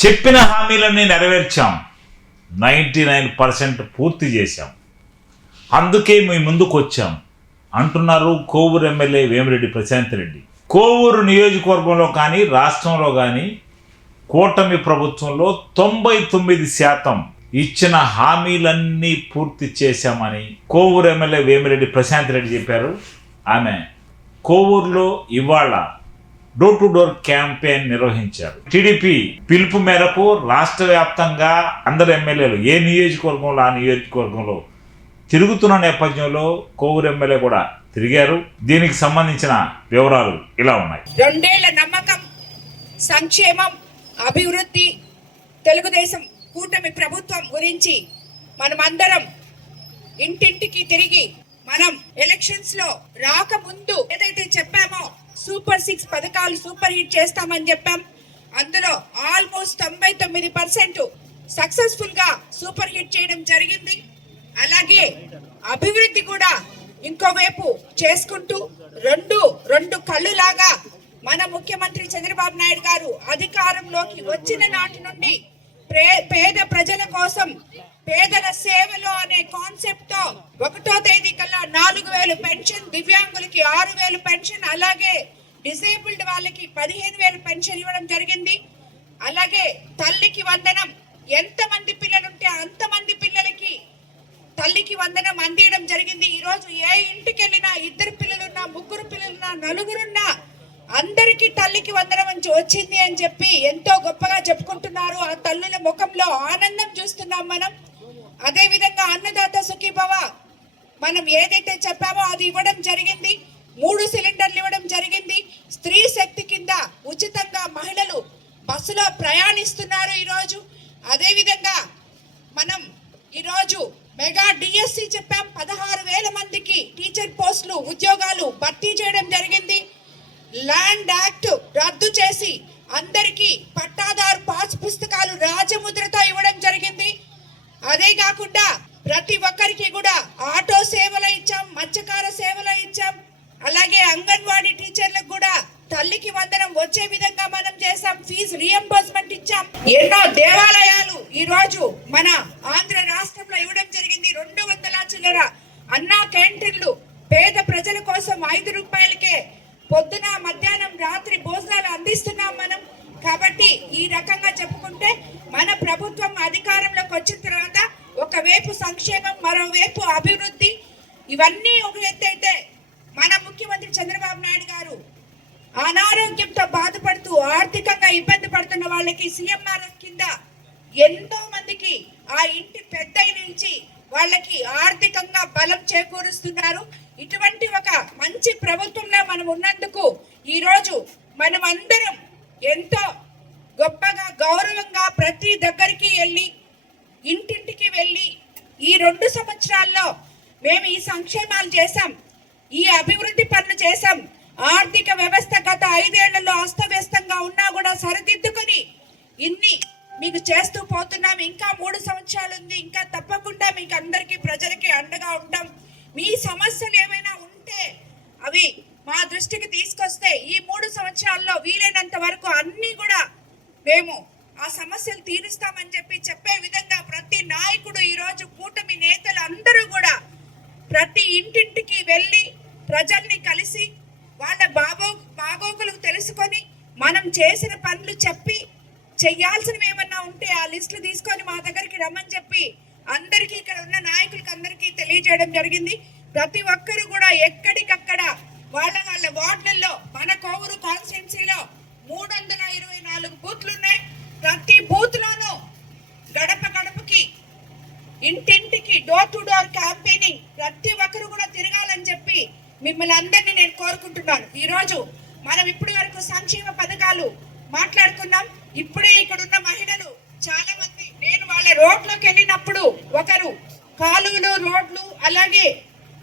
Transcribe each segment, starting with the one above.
చెప్పిన హామీలన్నీ నెరవేర్చాం, 99% పూర్తి చేశాం, అందుకే మీ ముందుకు వచ్చాం అంటున్నారు కోవూరు ఎమ్మెల్యే వేమిరెడ్డి ప్రశాంత్ రెడ్డి. కోవూరు నియోజకవర్గంలో కానీ రాష్ట్రంలో కానీ కూటమి ప్రభుత్వంలో 99% ఇచ్చిన హామీలన్నీ పూర్తి చేశామని కోవూరు ఎమ్మెల్యే వేమిరెడ్డి ప్రశాంత్ రెడ్డి చెప్పారు. ఆమె కోవూరులో ఇవాళ డోర్ టు డోర్ క్యాంపెయిన్ నిర్వహించారు. టీడీపీ పిలుపు మేరకు రాష్ట్ర వ్యాప్తంగా అందరు ఎమ్మెల్యేలు ఏ నియోజకవర్గంలో ఆ నియోజకవర్గంలో తిరుగుతున్న నేపథ్యంలో కోవూరు ఎమ్మెల్యే కూడా తిరిగారు. దీనికి సంబంధించిన వివరాలు ఇలా ఉన్నాయి. 2 ఏళ్ల నమ్మకం, సంక్షేమం, అభివృద్ధి, తెలుగుదేశం కూటమి ప్రభుత్వం గురించి మనమందరం ఇంటింటికి తిరిగి మనం ఎలక్షన్స్ లో రాకముందు ఏదైతే చెప్పామో సూపర్ 6 పథకాలు సూపర్ హిట్ చేస్తామని చెప్పాం. అందులో ఆల్మోస్ట్ 99% సక్సెస్ఫుల్ గా సూపర్ హిట్ చేయడం జరిగింది. అలాగే అభివృద్ధి కూడా ఇంకోవైపు చేసుకుంటూ రెండు కళ్ళులాగా మన ముఖ్యమంత్రి చంద్రబాబు నాయుడు గారు అధికారంలోకి వచ్చిన నాటి నుండి పేద ప్రజల కోసం పేదల సేవలో అనే కాన్సెప్ట్ తో 1వ తేదీ కల్లా 4000 పెన్షన్, దివ్యాంగులకి 6000 పెన్షన్, అలాగే డిసేబుల్డ్ వాళ్ళకి 15000 పెన్షన్ ఇవ్వడం జరిగింది. అలాగే తల్లికి వందనం, ఎంతమంది పిల్లలుంటే అంతమంది పిల్లలకి తల్లికి వందనం అందించడం జరిగింది. ఈ రోజు ఏ ఇంటికి వెళ్ళినా 2 పిల్లలున్నా, 3 పిల్లలున్నా, 4 అందరికీ తల్లికి వందనం వచ్చింది అని చెప్పి ఎంతో గొప్పగా చెప్పుకుంటున్నారు. ఆ తల్లుల ముఖంలో ఆనందం చూస్తున్నాం మనం. అదే విధంగా అన్నదాత సుఖీభవ మనం ఏదైతే చెప్పామో అది ఇవ్వడం జరిగింది. 3 సిలిండర్లు ఇవ్వడం జరిగింది. స్త్రీ శక్తి కింద ఉచితంగా మహిళలు బస్సులో ప్రయాణిస్తున్నారు ఈరోజు. అదే విధంగా మనం ఈరోజు మెగా డిఎస్సి చెప్పాం. 16,000 మందికి టీచర్ పోస్టులు ఉద్యోగాలు భర్తీ చేయడం జరిగింది. ల్యాండ్ యాక్ట్ రద్దు చేసి అందరికీ పట్టాదారు పాస్ పుస్తకాలు రాజముద్రతో ఇవ్వడం జరిగింది. అదే కాకుండా ప్రతి ఒక్కరికి కూడా ఆటో సేవలు ఇచ్చాం, మత్స్యకార సేవలు ఇచ్చాం. అలాగే అంగన్వాడీ టీచర్లకు కూడా తల్లికి వందనం వచ్చే విధంగా మనం చేసాం. ఫీజు రియంబర్స్మెంట్ ఇచ్చాం. ఎన్నో దేవాలయాలు ఈ రోజు మన ఆంధ్ర రాష్ట్రంలో ఇవ్వడం జరిగింది. 200 చిల్లర అన్నా క్యాంటీన్లు పేద ప్రజల కోసం 5 రూపాయలకే పొద్దున, మధ్యాహ్నం, రాత్రి భోజనాలు అందిస్తున్నాం మనం. కాబట్టి ఈ రకంగా చెప్పుకుంటే మన ప్రభుత్వం అధికారంలోకి వచ్చిన తర్వాత ఒకవైపు సంక్షేమం, మరోవైపు అభివృద్ధి, ఇవన్నీ ఒక ఎత్తైతే మన ముఖ్యమంత్రి చంద్రబాబు నాయుడు గారు అనారోగ్యంతో బాధపడుతూ ఆర్థికంగా ఇబ్బంది పడుతున్న వాళ్ళకి సీఎంఆర్ఎఫ్ కింద ఎంతో మందికి ఆ ఇంటి పెద్ద నుంచి వాళ్ళకి ఆర్థికంగా బలం చేకూరుస్తున్నారు. ఇటువంటి ఒక మంచి ప్రభుత్వంలో మనం ఉన్నందుకు ఈరోజు మనం అందరం ఎంతో గొప్పగా గౌరవంగా ప్రతి దగ్గరికి వెళ్ళి ఇంటింటికి వెళ్ళి ఈ 2 సంవత్సరాల్లో మేము ఈ సంక్షేమాలు చేశాం, ఈ అభివృద్ధి పనులు చేశాం. ఆర్థిక వ్యవస్థ గత 5 ఏళ్లలో అస్తవ్యస్తంగా ఉన్నా కూడా సరిదిద్దుకొని ఇన్ని మీకు చేస్తూ పోతున్నాం. ఇంకా 3 సంవత్సరాలు ఉంది. ఇంకా తప్పకుండా మీకు అందరికీ ప్రజలకి అండగా ఉంటాం. మీ సమస్యలు ఏమైనా ఉంటే అవి మా దృష్టికి తీసుకొస్తే ఈ 3 సంవత్సరాల్లో వీలైనంత వరకు అన్ని కూడా మేము ఆ సమస్యలు తీరుస్తామని చెప్పే విధంగా ప్రతి నాయకుడు ఈరోజు కూటమి నేతలు అందరూ కూడా ప్రతి ఇంటింటికి వెళ్ళి ప్రజల్ని కలిసి వాళ్ళ బాగోగులకు తెలుసుకొని మనం చేసిన పనులు చెప్పి చెయ్యాల్సినవి ఏమన్నా ఉంటే ఆ లిస్టులు తీసుకొని మా దగ్గరికి రమ్మని చెప్పి అందరికీ ఇక్కడ ఉన్న నాయకులకు అందరికీ తెలియజేయడం జరిగింది. ప్రతి ఒక్కరు కూడా ఎక్కడికక్కడ వాళ్ళ వార్డులలో మన కోవూరు కాన్స్టిట్యున్సీలో 324 బూత్లు ఉన్నాయి. ప్రతి బూత్ లోనూ గడప గడపకి ఇంటింటికి డోర్ టు డోర్ క్యాంపెయినింగ్ ప్రతి ఒక్కరు కూడా తిరగాలని చెప్పి మిమ్మల్ని అందరినీ నేను కోరుకుంటున్నాను. ఈరోజు మనం ఇప్పటి వరకు సంక్షేమ పథకాలు మాట్లాడుకున్నాం. ఇప్పుడే ఇక్కడ ఉన్న మహిళలు చాలా మంది, నేను వాళ్ళ రోడ్లోకి వెళ్ళినప్పుడు ఒకరు కాలువలు, రోడ్లు, అలాగే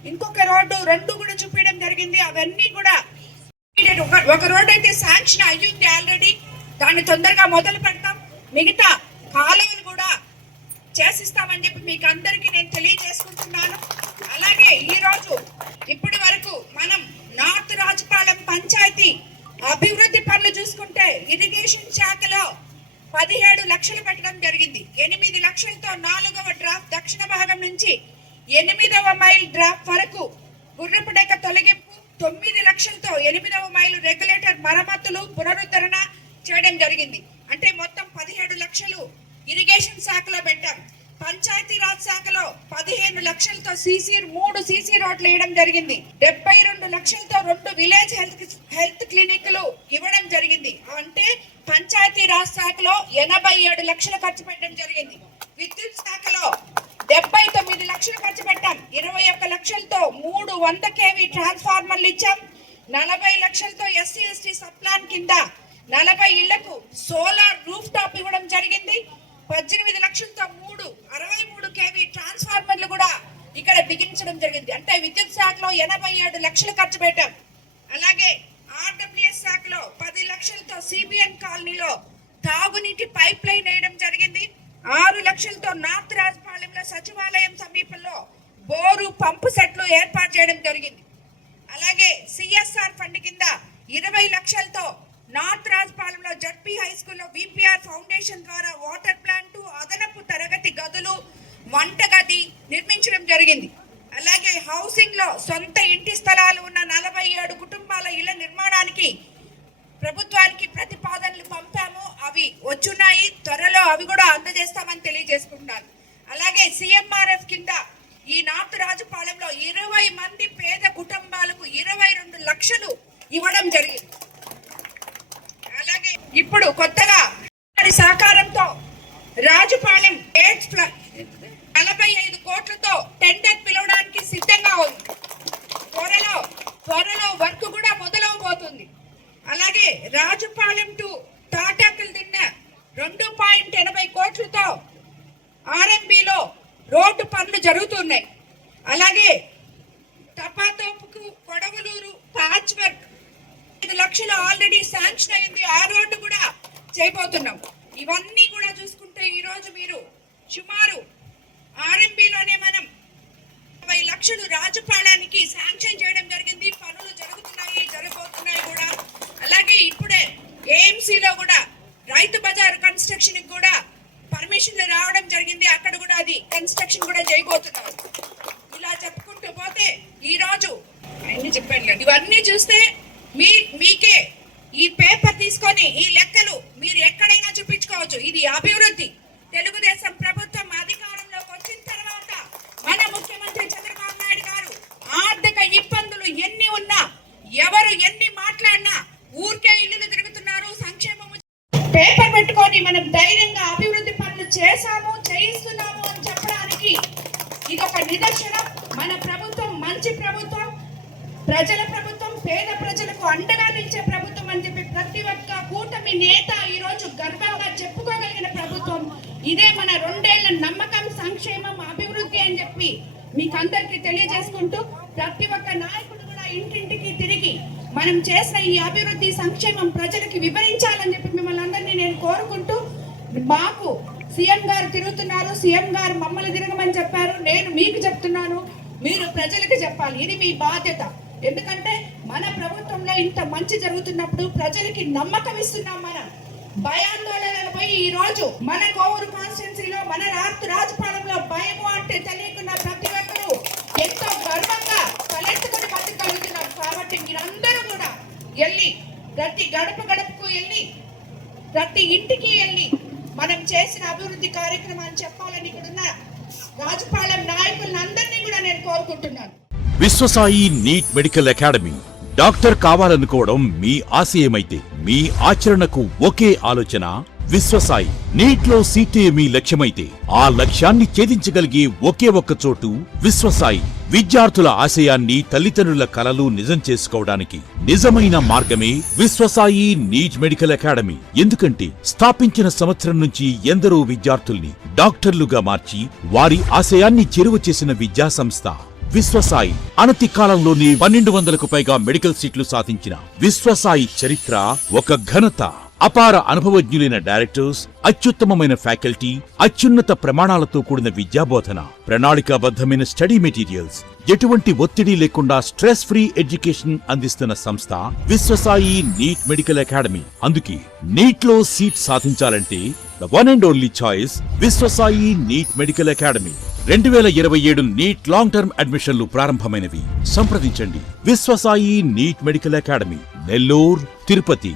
ఇంకొక రోడ్డు 2 కూడా చూపించడం జరిగింది. అవన్నీ కూడా ఒక రోడ్ అయితే శాంక్షన్ అయ్యింది ఆల్రెడీ, దాన్ని తొందరగా మొదలు పెడతాం. మిగతా కాలువలు కూడా చేసిస్తామని చెప్పి మీకు అందరికీ నేను తెలియజేసుకుంటున్నాను. అలాగే ఈరోజు ఇప్పటి వరకు మనం నార్త్ రాజపాలెం పంచాయతీ అభివృద్ధి పనులు చూసుకుంటే ఇరిగేషన్ శాఖలో 17 లక్షలు పెట్టడం జరిగింది. 8 లక్షలతో 4వ డ్రాఫ్ట్ దక్షిణ భాగం నుంచి 8వ మైల్ డ్రాఫ్ట్ వరకు గుర్రపు డెక్క తొలగింపు, 9 లక్షలతో 8వ మైలు రెగ్యులేటర్ మరమ్మతులు పునరుద్ధరణ చేయడం జరిగింది. అంటే మొత్తం 17 లక్షలు ఇరిగేషన్ శాఖలో పెట్టాం. పంచాయతీరాజ్ శాఖలో 15 లక్షలతో 3 సీసీ రోడ్లు వేయడం జరిగింది. 72 లక్షలతో 2 విలేజ్ హెల్త్ క్లినిక్లు ఇవ్వడం జరిగింది. అంటే పంచాయతీరాజ్ శాఖలో 87 లక్షలు ఖర్చు పెట్టడం జరిగింది. విద్యుత్ శాఖలో 79 లక్షలు ఖర్చు పెట్టాం. 21 లక్షలతో 300 kV ట్రాన్స్ఫార్మర్లు ఇచ్చాం. 40 లక్షలతో SC/ST సబ్ ప్లాన్ కింద 40 ఇళ్లకు సోలార్ రూఫ్ టాప్ ఇవ్వడం జరిగింది. 18 లక్షలతో 63 kV ట్రాన్స్ఫార్మర్లు కూడా ఇక్కడ బిగించడం జరిగింది. అంటే విద్యుత్ శాఖలో 87 లక్షలు ఖర్చు పెట్టాం. అలాగే RWS శాఖలో 10 లక్షలతో CBN కాలనీలో తాగునీటి పైప్ లైన్ వేయడం జరిగింది. 6 లక్షలతో నార్త్ రాజపాలెంలో సచివాలయం సమీపంలో బోరు పంపు సెట్లు ఏర్పాటు చేయడం జరిగింది. అలాగే CSR ఫండ్ కింద 20 లక్షలతో నార్త్ రాజపాలెంలో జడ్పీ హై స్కూల్లో VPR ఫౌండేషన్ ద్వారా వాటర్ ప్లాంట్, అదనపు తరగతి గదులు, వంటగది నిర్మించడం జరిగింది. అలాగే హౌసింగ్ లో సొంత ఇంటి స్థలాలు ఉన్న 47 కుటుంబాల ఇళ్ల నిర్మాణానికి ప్రభుత్వానికి ప్రతిపాదనలు పంపాము. అవి వచ్చున్నాయి. త్వరలో అవి కూడా అందజేస్తామని తెలియజేసుకుంటున్నాను. అలాగే CMRF కింద ఈ నార్త్ రాజపాలెంలో 20 మంది పేద కుటుంబాలకు 22 లక్షలు ఇవ్వడం జరిగింది. అలాగే ఇప్పుడు కొత్తగా సహకారంతో రాజపాలెం 45 కోట్లతో టెండర్ పిలవడానికి సిద్ధంగా ఉంది. త్వరలో వర్క్ కూడా మొదలవబోతుంది. అలాగే రాజపాలెం టు తాటాకులు తిన్న 2.80 కోట్లతో RMBలో రోడ్డు పనులు జరుగుతున్నాయి. అలాగే తపాతోపుకు కొడవలూరు ప్యాచ్ వర్క్ 5 లక్షలు ఆల్రెడీ శాంక్షన్ అయింది. ఆ రోడ్డు కూడా చేయబోతున్నాం. ఇవన్నీ కూడా చూసుకుంటే ఈ రోజు మీరు సుమారు RMBలోనే మనం 20 లక్షలు రాజపాలెంకి శాంక్షన్ చేయడం జరిగింది. పనులు జరగబోతున్నాయి కూడా. అలాగే ఇప్పుడే AMCలో కూడా రైతు బజార్ కన్స్ట్రక్షన్ కూడా పర్మిషన్లు రావడం జరిగింది. అక్కడ కూడా అది కన్స్ట్రక్షన్ కూడా చేయబోతున్నారు. ఇలా చెప్పుకుంటూ పోతే ఈ రోజు అన్ని చెప్పాను. ఇవన్నీ చూస్తే మీకే ఈ పేపర్ తీసుకొని ఈ లెక్కలు మీరు ఎక్కడైనా చూపించుకోవచ్చు. ఇది అభివృద్ధి. తెలుగుదేశం ప్రభుత్వం అధికారంలోకి వచ్చిన తర్వాత మన ముఖ్యమంత్రి చంద్రబాబు నాయుడు గారు ఆర్థిక ఇబ్బందులు ఎన్ని ఉన్నా, ఎవరు ఎన్ని మాట్లాడినా ఊరికే ఇల్లులు తిరుగుతున్నారు. సంక్షేమం పేపర్ పెట్టుకొని మనం ధైర్యంగా అభివృద్ధి పనులు చేశాము, చేయిస్తున్నాము అని చెప్పడానికి ఇదొక నిదర్శనం. మన ప్రభుత్వం మంచి ప్రభుత్వం, ప్రజల ప్రభుత్వం, పేద ప్రజలకు అండగా నిలిచే ప్రభుత్వం అని చెప్పి ప్రతి ఒక్క కూటమి నేత ఈ రోజు గర్వంగా చెప్పుకోగలిగిన ప్రభుత్వం ఇదే. మన 2 ఏళ్ల నమ్మకం, సంక్షేమం, అభివృద్ధి అని చెప్పి మీకు అందరికీ తెలియజేసుకుంటూ ప్రతి ఒక్క నాయకుడు కూడా ఇంటింటికి తిరిగి మనం చేసిన ఈ అభివృద్ధి సంక్షేమం ప్రజలకు వివరించాలని చెప్పి మిమ్మల్ని అందరినీ నేను కోరుకుంటూ, మాకు సీఎం గారు తిరుగుతున్నారు, సీఎం గారు మమ్మల్ని తిరగమని చెప్పారు. నేను మీకు చెప్తున్నాను, మీరు ప్రజలకు చెప్పాలి. ఇది మీ బాధ్యత. ఎందుకంటే మన ప్రభుత్వంలో ఇంత మంచి జరుగుతున్నప్పుడు ప్రజలకి నమ్మకం ఇస్తున్నాం. మనం భయాందోళనలు పోయి ఈ రోజు మన కోవూరు కాన్స్టిట్యున్సీలో, మన రాజపాలెంలో భయము అంటే తెలియకుండా ప్రతి ఒక్కరూ ఎంతో గర్వంగా తలెత్తుకొని బతకగలుగుతున్నారు. కాబట్టి మీరందరూ కూడా వెళ్ళి ప్రతి గడపకు వెళ్ళి ప్రతి ఇంటికి వెళ్ళి మనం చేసిన అభివృద్ధి కార్యక్రమాన్ని చెప్పాలని ఇక్కడున్న రాజపాలెం నాయకులందరినీ కూడా నేను కోరుకుంటున్నాను. Vishwasai NEET medical academy. Doctor కావాలనుకోవడం మీ ఆశయమైతే మీ ఆచరణకు ఒకే ఆలోచన విశ్వసాయి. నీట్లో సీటే మీ లక్ష్యమైతే ఆ లక్ష్యాన్ని ఛేదించగలిగే ఒకే ఒక్క చోటు విశ్వసాయి. విద్యార్థుల ఆశయాన్ని, తల్లిదండ్రుల కలలు నిజం చేసుకోవడానికి నిజమైన మార్గమే విశ్వసాయి నీట్ మెడికల్ అకాడమీ. ఎందుకంటే స్థాపించిన సంవత్సరం నుంచి ఎందరో విద్యార్థుల్ని డాక్టర్లుగా మార్చి వారి ఆశయాన్ని చేరువ చేసిన విద్యా సంస్థ విశ్వసాయి. అనతి కాలంలోనే 1200కు పైగా మెడికల్ సీట్లు సాధించిన విశ్వసాయి చరిత్ర ఒక ఘనత. అపార అనుభవజ్ఞులైన డైరెక్టర్స్, అత్యుత్తమమైన ఫ్యాకల్టీ, అత్యున్నత ప్రమాణాలతో కూడిన విద్యాబోధన, ప్రణాళికాబద్ధమైన స్టడీ మెటీరియల్స్, ఎటువంటి ఒత్తిడి లేకుండా స్ట్రెస్ ఫ్రీ ఎడ్యుకేషన్ అందిస్తున్న సంస్థ విశ్వసాయి నీట్ మెడికల్ అకాడమీ. అందుకే నీట్ లో సీట్ సాధించాలంటే the one and only choice Viswasai NEET medical academy. 2027 NEET long term అడ్మిషన్లు ప్రారంభమైనవి. సంప్రదించండి Viswasai NEET medical academy, Nellore, Tirupati.